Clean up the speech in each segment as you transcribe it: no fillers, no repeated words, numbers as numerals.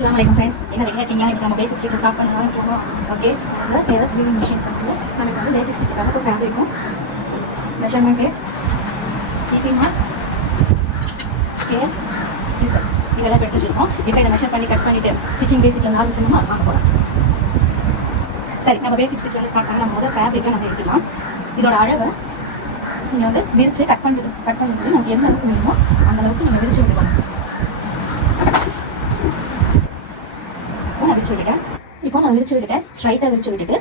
Assalamualaikum friends. என்ன ரெடியா இருக்கீங்க? இப்போ நம்ம பேசிக் ஸ்டிச் ஸ்டார்ட் பண்ணலாம் போறோம். ஓகே. இந்த டெரஸ் வீவிங் மிஷின் ஃபர்ஸ்ட் நமக்கு வந்து பேசிக் ஸ்டிச்க்காக ஒரு ஃபேப்ரிக்கும் measurement easy mark scale scissor இதெல்லாம் எடுத்து வச்சிருக்கோம். இப்போ இதை மெஷர் பண்ணி கட் பண்ணிட்டு ஸ்டிச்சிங் பேசிக்ல ஆரம்பிச்சோம்னா பார்க்க போறோம். சரி, நம்ம பேசிக் ஸ்டிச் வந்து ஸ்டார்ட் பண்ணலாம். முதல்ல ஃபேப்ரிக்கை நம்ம எடுத்துக்கலாம். இதோட அளவை நீங்கள் வந்து விரிச்சு கட் பண்ணிட்டு நமக்கு எந்த அளவுக்கு வேணுமோ அந்த அளவுக்கு நீங்கள் விரிச்சு விட்டுக்கணும். நான் விரிச்சு விட்டுட்டேன். இப்போ நான் விரிச்சு விட்டுட்டேன். ஸ்ட்ரைட்டாக விரிச்சு விட்டுட்டு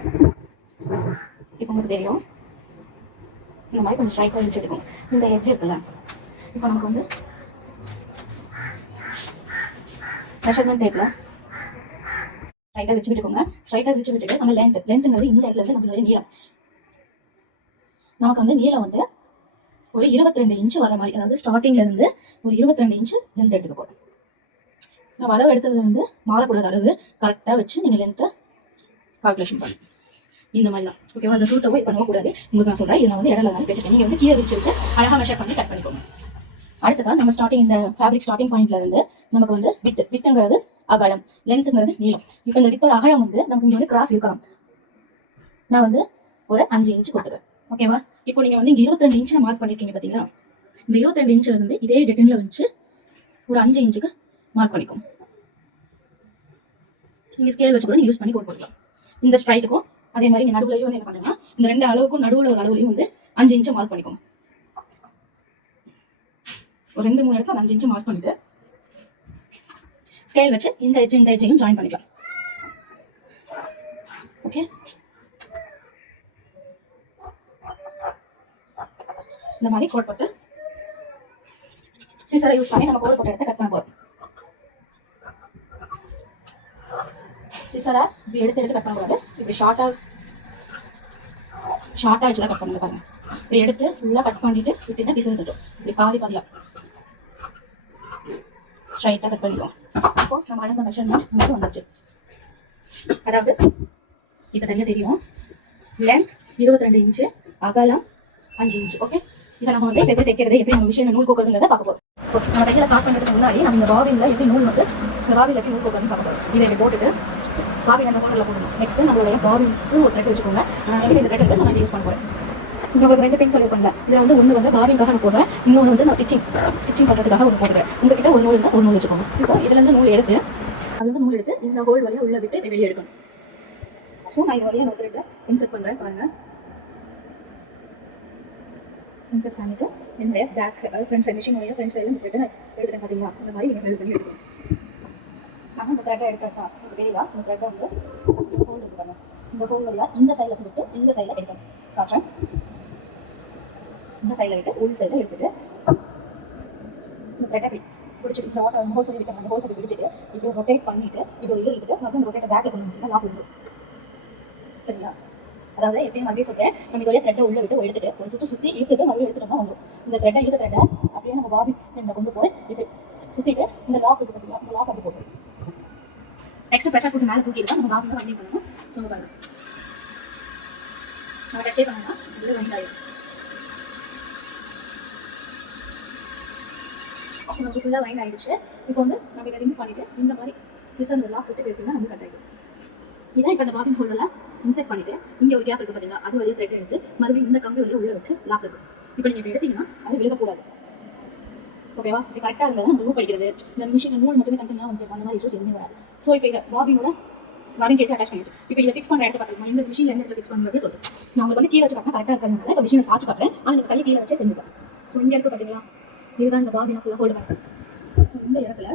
இப்போ உங்களுக்கு தெரியும் இந்த மாதிரி கொஞ்சம் ஸ்ட்ரைட்டாக விரிச்சு எடுக்கணும். இந்த எட்ஜ் இருக்குல்ல, இப்போ நமக்கு வந்து மெஷர்மெண்ட் டேப்ல ஸ்ட்ரைட்டாக விரிச்சு விட்டுக்கோங்க. ஸ்ட்ரைட்டாக விரிச்சு விட்டுட்டு நம்ம லென்த்துங்கிறது இந்த இடத்துல இருந்து நம்மளுடைய நீளம். நமக்கு வந்து நீளம் வந்து ஒரு 22 இன்ச்சு வர மாதிரி, அதாவது ஸ்டார்டிங்ல இருந்து ஒரு 22 இன்ச்சு லென்த் எடுத்துக்க போறோம். நம்ம அளவு எடுத்ததுல இருந்து மாறக்கூடாத அளவு கரெக்டாக வச்சு நீங்கள் லென்த்தை கால்குலேஷன் பண்ணணும். இந்த மாதிரி தான் ஓகேவா? அதை சூட்டவோ இப்போ பண்ணக்கூடாது. உங்களுக்கு நான் சொல்கிறேன், இதை நான் வந்து இடத்துல தான் பேசிட்டேன். நீங்கள் வந்து கீழே வச்சுட்டு அழகாக மெஷர் பண்ணி கட் பண்ணிக்கோங்க. அடுத்ததான் நம்ம ஸ்டார்டிங் இந்த ஃபேப்ரிக் ஸ்டார்டிங் பாயிண்ட்ல இருந்து நமக்கு வந்து வித்துங்கிறது அகலம், லென்த்துங்கிறது நீளம். இப்போ இந்த வித்தோட அகலம் வந்து நமக்கு இங்கே வந்து கிராஸ் இருக்கலாம். நான் வந்து ஒரு 5 இன்ச்சு கொடுத்துக்கிறேன். ஓகேவா? இப்போ நீங்கள் வந்து இங்கே 22 இன்ச்சில் மார்க் பண்ணியிருக்கீங்க பார்த்தீங்களா? இந்த 22 இன்ச்சில் இருந்து இதே டெட்டன்ல வச்சு ஒரு 5 இன்ச்சுக்கு மார்க் பண்ணிக்கோங்க. நீங்கள் ஸ்கேல் வச்சு கூட நீங்கள் யூஸ் பண்ணி போட்டுக்கலாம். இந்த ஸ்ட்ரைட்டுக்கும் அதே மாதிரி நீங்கள் நடுவுலையும் வந்து என்ன பண்ணுங்கன்னா இந்த ரெண்டு அளவுக்கும் நடுவில் ஒரு அளவுலையும் வந்து 5 இன்ச்சு மார்க் பண்ணிக்கோங்க. ஒரு 2-3 இடத்துல 5 இன்ச்சு மார்க் பண்ணிட்டு ஸ்கேல் வச்சு இந்த எட்ஜையும் ஜாயின் பண்ணிக்கலாம். ஓகே, இந்த மாதிரி கோட் போட்டு சிசரை யூஸ் பண்ணி நம்ம கோட் போட்ட இடத்த கட் பண்ண போறோம். சிசரை இப்படி எடுத்து கட் பண்ணக்கூடாது. இப்படி ஷார்ட்டா வச்சுதான் கட் பண்ணுங்க. பாருங்க, இப்படி எடுத்து ஃபுல்லா கட் பண்ணிட்டு விட்டுனா பிசு தட்டும். இப்படி பாதியா ஸ்ட்ரைட்டா கட் பண்ணிடுவோம். இப்போ நம்ம அளந்த மெஷர்மெண்ட் நமக்கு வந்துச்சு. அதாவது இப்போ தனியாக தெரியும், லென்த் 22 இன்ச்சு, அகலம் 5 இன்ச்சு. ஓகே, இதை நம்ம வந்து எப்படி தைக்கிறது, எப்படி நம்ம மிஷினில் நூல் கோக்குறதுங்கிறத பார்க்க போறோம். ஓகே, நம்ம தைக்கல ஸ்டார்ட் பண்ணுறதுக்கு முன்னாடி நம்ம இந்த பாபின்ல எப்படி நூல் வந்து இந்த பாபின்ல எப்படி நூல் கோக்குறதுன்னு பார்க்க போறோம். இதை இப்படி போட்டுட்டு பாபின் அந்த ஹோட்டலில் போடணும். நெக்ஸ்ட் நம்மளுடைய பாபினுக்கு ஒரு த்ரெட் வச்சுக்கோங்க. எனக்கு இந்த த்ரெட் இருக்கு, ஸோ நான் யூஸ் பண்ண போறேன். உங்களுக்கு 2 பின் சொல்லியிருப்பேன். இதில் வந்து ஒன்று வந்து பாபின்காக நான் போடுறேன், இன்னொன்று வந்து நான் ஸ்டிச்சிங் பண்ணுறதுக்காக ஒன்று போடுறேன். உங்ககிட்ட ஒரு நூல் இருந்தால் ஒரு நூல் வச்சுக்கோங்க. இப்போ இதுலேருந்து நூல் எடுத்து இந்த ஹோல் வழியாக உள்ள விட்டு வெளியே எடுக்கணும். ஸோ நான் இது வழியாக நான் த்ரெட்டை இன்செர்ட் பண்ணுறேன். பாருங்க, இன்செர்ட் பண்ணிட்டு என்னுடைய பேக் சைடு, ஃப்ரண்ட் சைடு, மிஷினுடைய ஃப்ரண்ட் சைடில் இந்த த்ரெட்டை எடுத்துட்டேன். பார்த்தீங்களா? இந்த மாதிரி நீங்கள் ஹெல்ப் பண்ணி எடுக்கணும். நான் இந்த த்ரெட்டை எடுத்தாச்சா உங்களுக்கு தெரியல. இந்த த்ரெட்டை வந்து ஹோல் எடுப்பாங்க. இந்த ஹோல் வழியாக இந்த சைடில் விட்டு இந்த சைடில் எடுக்கணும். காட்டுறேன். இந்த சைடில் விட்டு உள் சைடில் எடுத்துட்டு இந்த த்ரெட்டை இப்படி பிடிச்சிட்டு இந்த வாட்டர் ஹோல் சொல்லி விட்டு அந்த ஹோல் சொல்லி பிடிச்சிட்டு இப்படி ரொட்டேட் பண்ணிட்டு இப்போ இது எடுத்துட்டு மறுபடியும் இந்த ரொட்டேட்டை பேக்கில் கொண்டு வந்து லாக் விடுது. சரிங்களா? அதாவது எப்படியும் மறுபடியும் சொல்கிறேன், நம்ம இதோட த்ரெட்டை உள்ள விட்டு எடுத்துட்டு ஒரு சுற்றி இழுத்துட்டு மறுபடியும் எடுத்துட்டோம்னா வந்துடும். இந்த த்ரெட்டை அப்படியே நம்ம பாபின் கொண்டு போய் இப்படி சுற்றிட்டு இந்த லாக் இருக்கு பார்த்தீங்களா, இந்த லாக் அப்படி போட்டு நெக்ஸ்ட் ப்ரெஷர் ஃபுட் மேலே தூக்கிட்டு நம்ம பாபின் வண்டிங் பண்ணணும். ஸோ பாருங்க, நம்ம டச்சே பண்ணோம்னா இது வண்டி ஆயிடும். நமக்கு ஃபுல்லாக வைண்ட் ஆகிடுச்சு. இப்போ வந்து நம்ம இதை ரிமூவ் பண்ணிவிட்டு இந்த மாதிரி சிசர் லாக் விட்டு எடுத்துனா நம்ம கட் ஆகிடும். இதான் இப்போ இந்த பாபின் ஹோல்டில் இன்செர்ட் பண்ணிவிட்டு இங்கே ஒரு கேப் இருக்குது பார்த்தீங்களா, அது வழியாக த்ரெட் எடுத்து மறுபடியும் இந்த கம்பி வழியாக உள்ளே வச்சு லாக் இருக்குது. இப்போ நீங்கள் இப்போ எடுத்தீங்கன்னா அது விலகக்கூடாது. ஓகேவா? இப்போ கரெக்டாக இருந்தால் நம்ம நூல் படிக்கிறது, இந்த மிஷினில் நூல் மட்டுமே தனித்தனியாக வந்து அந்த மாதிரி இஷ்யூஸ் எதுவுமே வராது. ஸோ இப்போ இதை பாபின் கேஸை அட்டாச் பண்ணிடுச்சு. இப்போ இதை ஃபிக்ஸ் பண்ணுற இடத்த பார்த்துக்கலாம். இந்த மிஷினில் எந்த இடத்துல ஃபிக்ஸ் பண்ணுறது சொல்லுங்கள். நான் உங்களுக்கு வந்து கீழே வச்சு பார்த்தா கரெக்டாக இருக்கிறதுனால இப்போ மிஷினை சாச்சு காட்டுறேன். ஆனால் நீங்கள் கையை கீழே வச்சே செஞ்சுக்கலாம். ஸோ இங்கே இருக்க பார்த்தீங்களா, இதுதான் இந்த பாபினை ஃபுல்லாக ஹோல்டு பண்ணுறேன். ஸோ இந்த இடத்துல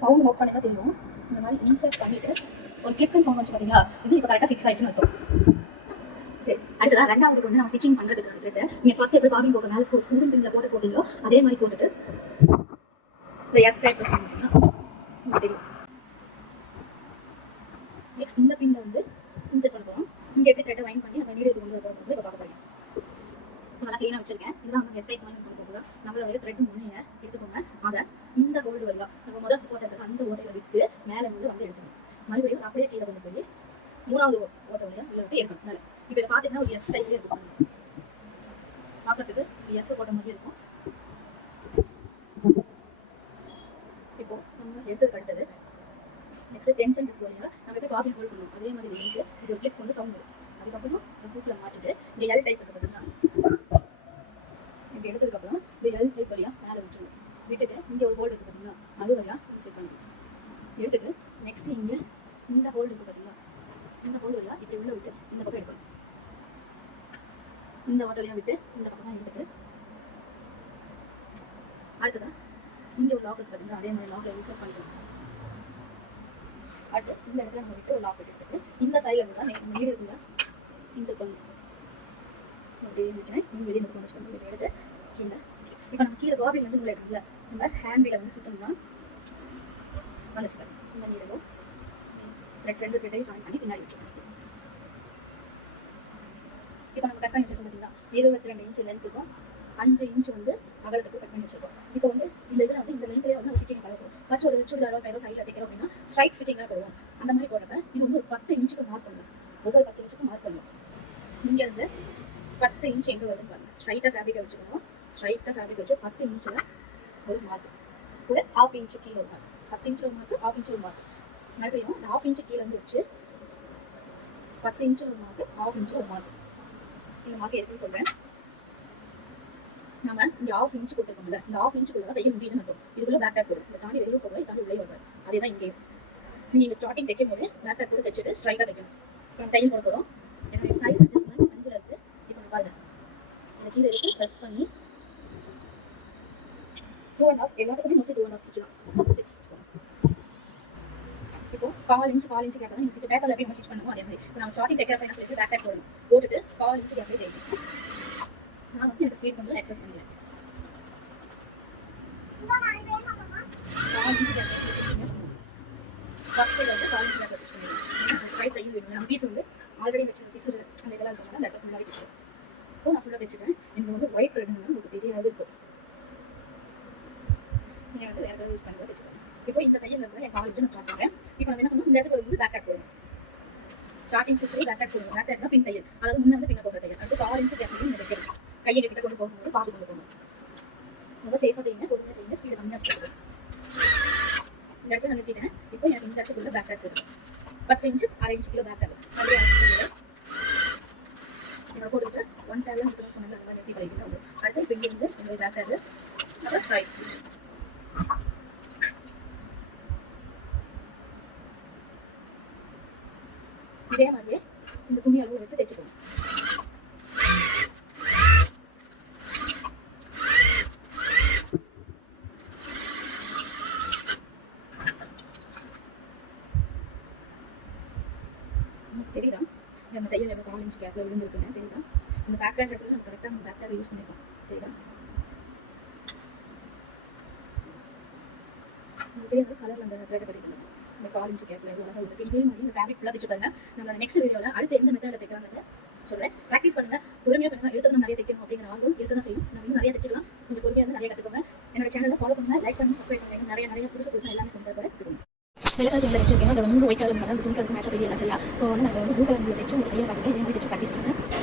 சவுண்ட் நோட் பண்ணினா தெரியும். இந்த மாதிரி இன்சர்ட் பண்ணிவிட்டு ஒரு கிளிக்குன்னு சவுண்ட் வச்சு பார்த்தீங்களா, இது இப்போ கரெக்டாக ஃபிக்ஸ் ஆயிடுச்சுன்னு அர்த்தம். சரி, அடுத்ததான் ரெண்டாவதுக்கு வந்து நம்ம ஸ்டிச்சிங் பண்ணுறதுக்கு வந்துட்டு நீங்கள் ஃபர்ஸ்ட் எப்படி பாபின் கோக்க மேலே ஸ்கூல் பின்னில் போட்டு போட்டீங்களோ அதே மாதிரி போட்டுட்டு இந்த எஸ் டைப் பண்ணிங்கன்னா உங்களுக்கு தெரியும். நெக்ஸ்ட் இந்த பின்னில் வந்து இன்செர்ட் பண்ண போகிறோம். இங்கே எப்படி த்ரெட்டை வைண்ட் பண்ணி நம்ம நீடில் கொண்டு வரப்போ இப்போ பார்க்க போகிறோம். நல்லா க்ளீனாக வச்சிருக்கேன். இதுதான் வந்து எஸ் டைப் வைண்ட் பண்ண போகிறோம். நம்மளோட த்ரெட்டு முனையை எடுத்துக்கோங்க. அதை இந்த ஹோல்டு வழியாக நம்ம முதல் போட்டதுக்கு அந்த ஓட்டையில் விட்டு மேலே வந்து எடுத்துக்கணும். மறுபடியும் அப்படியே கீழே கொண்டு போய் 3வது ஓட்டை வழியாக உள்ள விட்டு எடுக்கணும் மேலே. இப்போ இதை பார்த்தீங்கன்னா ஒரு எஸ் டைப்லேயே இருக்கும். பார்க்கறதுக்கு எஸ் போட்ட மாதிரி இருக்கும். இப்போ நம்ம எடுத்ததுக்கு அடுத்தது நெக்ஸ்ட் டென்ஷன் டிஸ்க் வழியாக நம்ம எப்படி பாபின் ஹோல்ட் பண்ணுவோம் அதே மாதிரி வந்து இது ஒரு கிளிப் வந்து சவுண்ட் வரும். அதுக்கப்புறம் ஹூக்கில் மாட்டிட்டு இந்த எல் டைப் இருக்குது பார்த்தீங்கன்னா இப்படி எடுத்ததுக்கப்புறம் இந்த எல் டைப் வழியாக மேலே விட்டுருவோம். விட்டுட்டு இங்கே ஒரு ஹோல்டு இருக்குது பார்த்தீங்களா அது வழியாக இன்செட் பண்ணுவோம். எடுத்துட்டு நெக்ஸ்ட் இங்கே இந்த ஹோல்டு இருக்குது பார்த்தீங்களா இந்த ஹோல்டு வழியாக இப்படி உள்ள விட்டு இந்த பக்கம் எடுக்கணும். இந்த வாட்டர் விட்டு இந்த பக்கம் எடுத்துட்டு அடுத்ததான் இங்கே ஒரு லாக் இருக்குது பார்த்தீங்கன்னா அதே மாதிரி லாக்கில் இன்செர்ட் பண்ணிக்கணும். அடுத்து இந்த இடத்துல நம்ம விட்டு ஒரு லாக் எடுத்துட்டு இந்த சைடில் இருந்து தான் நம்ம நீடுக்குள்ள இன்செர்ட் பண்ணணும். வெளியே நிற்கிறேன் நீங்கள் வெளியே நிற்க வச்சுக்கணும். இதை எடுத்து கீழே இப்போ நம்ம கீழே பாபில் வந்து உள்ள எடுக்கல நம்ம ஹேண்ட் வீலை வந்து சுத்தம்னா வந்துச்சுக்கலாம். இந்த நீடலும் ரெண்டு த்ரெட்டையும் ஜாயின் பண்ணி பின்னாடி வச்சுக்கணும். இப்போ நம்ம கட் பண்ணி வச்சிருக்கோம் பார்த்தீங்கன்னா 22 இன்ச் லென்த்துக்கும் 5 இன்ச் வந்து அகலத்துக்கு கட் பண்ணி வச்சிருக்கோம். இப்போ வந்து இந்த இதில் வந்து இந்த லென்த்லேயே வந்து நம்ம ஸ்டிச்சிங் பழகும். ஃபர்ஸ்ட் ஒரு சுடிதாரோ பேரோ சைடில் தைக்கிறோம் அப்படின்னா ஸ்ட்ரைட் ஸ்டிச்சிங்காக போடுவோம். அந்த மாதிரி போடுறப்ப இது வந்து ஒரு 10 இன்ச்சுக்கு மார்க் பண்ணணும். ஒவ்வொரு 10 இன்ச்சுக்கு மார்க் பண்ணணும். இங்கேருந்து 10 இன்ச் எங்கே வருதுன்னு பாருங்கள். ஸ்ட்ரைட்டாக ஃபேப்ரிக்கை வச்சுக்கணும். ஸ்ட்ரைட்டாக ஃபேப்ரிக் வச்சு 10 இன்ச்சில் ஒரு மார்க், ஒரு 1/2 இன்ச்சு கீழே ஒரு மார்க், 10 இன்ச்சில் ஒரு மார்க், 1/2 இன்ச்சு ஒரு மார்க். மறுபடியும் இந்த 1/2 இன்ச்சு கீழே வந்து வச்சு 10 இன்ச்சில் ஒரு மார்க், 1/2 இன்ச்சில் ஒரு மார்க். இந்த மார்க் எதுக்குன்னு சொல்கிறேன். நம்ம இங்கே 1/2 இன்ச்சு கொடுத்துருக்கோம்ல, இந்த 1/2 இன்ச்சுக்குள்ள தான் தைய முடியுதுன்னு நட்டோம். இதுக்குள்ள பேக் டேக் வரும். இதை தாண்டி வெளியே போகலாம், தாண்டி உள்ளே வருவார். அதே தான் இங்கேயும் நீங்கள் ஸ்டார்டிங் தைக்கும் போது பேக் டேக் கூட தைச்சிட்டு ஸ்ட்ரைட்டாக தைக்கணும். இப்போ நம்ம தையல் போட போகிறோம். என்னுடைய சைஸ் அட்ஜஸ்ட்மெண்ட் 5 இருக்குது. இப்போ நான் பாருங்கள் இதை கீழே எடுத்து ப்ரெஸ் பண்ணி 2.5 எல்லாத்துக்குமே மோஸ்ட்லி 2.5 ஸ்டிச் தான். இப்போ 1/4 இன்ச் கேப் தான் நீங்கள் ஸ்டிச் பேப்பரில் எப்படி ஸ்டிச் பண்ணுவோம் அதே மாதிரி. இப்போ நம்ம ஸ்டார்டிங் தைக்கிறப்ப என்ன சொல்லிட்டு பேக் டேக் போடணும். போட்டுட்டு 1/4 இன்ச் கேப்லேயே தைக்கணும். நான் வந்து எனக்கு ஸ்பீட் கொஞ்சம் எக்ஸஸ் பண்ணிக்கிறேன். 1/4 இன்ச் கேப்லேயே ஸ்டிச் பண்ணுவோம். ஃபர்ஸ்ட் வந்து 1/4 இன்ச் கேப்ல ஸ்டிச் பண்ணிடுவோம். ஸ்ட்ரைட் தையல் வேணும். நம்ம பீஸ் வந்து ஆல்ரெடி வச்சு பீஸ் அந்த இதெல்லாம் இருக்கிறதுனால அந்த இடத்துல ஃபுல்லாக தைச்சிடுவோம். இப்போ நான் ஃபுல்லாக தைச்சிட்டேன். எனக்கு வந்து ஒயிட் த்ரெட் உங்களுக்கு தெரியாது இருக்கும். நீங்கள் வந்து வேறு ஏதாவது யூஸ் பண்ணி தைச்சிக்கலாம். இப்போ இந்த தையல் வந்து என் காலேஜ் நான் ஸ்டார்ட் பண்ணுறேன். இப்போ நம்ம என்ன பண்ணணும், இந்த இடத்துக்கு வரும்போது பேக் டேக் போடணும். ஸ்டார்டிங் ஸ்டிச்சில் பேக் டேக் போடணும். பேக் டேக்னா பின் தையல், அதாவது முன்னே வந்து பின்ன போகிற தையல். அடுத்து 1/4 இன்ச் கேப் வந்து தைக்கணும். கையை கிட்ட கொண்டு போகும்போது பார்த்து கொண்டு போகணும். ரொம்ப சேஃபாக தைங்க, பொறுமையாக தைங்க, ஸ்பீடை கம்மியாக வச்சுக்கணும். இந்த இடத்துல நான் நிறுத்திட்டேன். இப்போ எனக்கு இந்த இடத்துக்குள்ள பேக் டேக் போடணும். 10 inch 1/2 inch kilo bag tag அப்படியே என்னோட போட்டுக்கிட்டு 1 டேக்ல நிற்கணும்னு சொன்னாங்க. அந்த மாதிரி எப்படி கிடைக்கணும். அடுத்து இப்போ இங்கே வந்து என்னோட பேக் டேக் அப்புறம் ஸ்ட்ரைட் ஸ்டிச். இதே மாதிரியே இந்த துணி அளவு வச்சு தைச்சுக்கணும். தெரியுதா நம்ம தையல் எப்போ 1/4 இன்ச் கேப்ல விழுந்துருக்குன்னு தெரியுதா? இந்த பேக் டேக் எடுத்து நம்ம கரெக்டாக நம்ம பேக் டேக் யூஸ் பண்ணிருக்கோம். தெரியுதா? தெரியாது கலர் அந்த த்ரெட் கட்டிக்கலாம். இந்த 1/4 இன்ச் கேப்ல எவ்வளோ இருக்குது. இதே மாதிரி இந்த ஃபேப்ரிக் ஃபுல்லாக தைச்சு பாருங்க. நம்மளோட நெக்ஸ்ட் வீடியோவில் அடுத்து எந்த மெத்தடில் தைக்கிறாங்கன்னு சொல்கிறேன். ப்ராக்டிஸ் பண்ணுங்க, பொறுமையாக பண்ணுங்க. எடுத்து நிறைய தைக்கணும் அப்படிங்கிற ஆர்வம் இருக்க தான் செய்யும். நம்ம இன்னும் நிறைய தைச்சிக்கலாம். கொஞ்சம் பொறுமையாக வந்து நிறைய கற்றுக்கோங்க. என்னோட சேனலில் ஃபாலோ பண்ணுங்க, லைக் பண்ணுங்க, சப்ஸ்கிரைப் பண்ணுங்க. நிறைய புதுசாக எல்லாமே சொல்லி தர கற்றுக்கோங்க. வெள்ளை கலர் வச்சிருக்கேன். அதோட 3 ஒயிட் கலர் அந்த துணிக்கு அதுக்கு மேட்சாக தெரியல சரியா. ஸோ வந்து நான் வந்து ப்ளூ கலர் தைச்சு உங்களுக்கு தெரிய காட்டுங்க. இதே மாதிரி தைச்சு ப்ராக்டிஸ் பண்ணுங்க.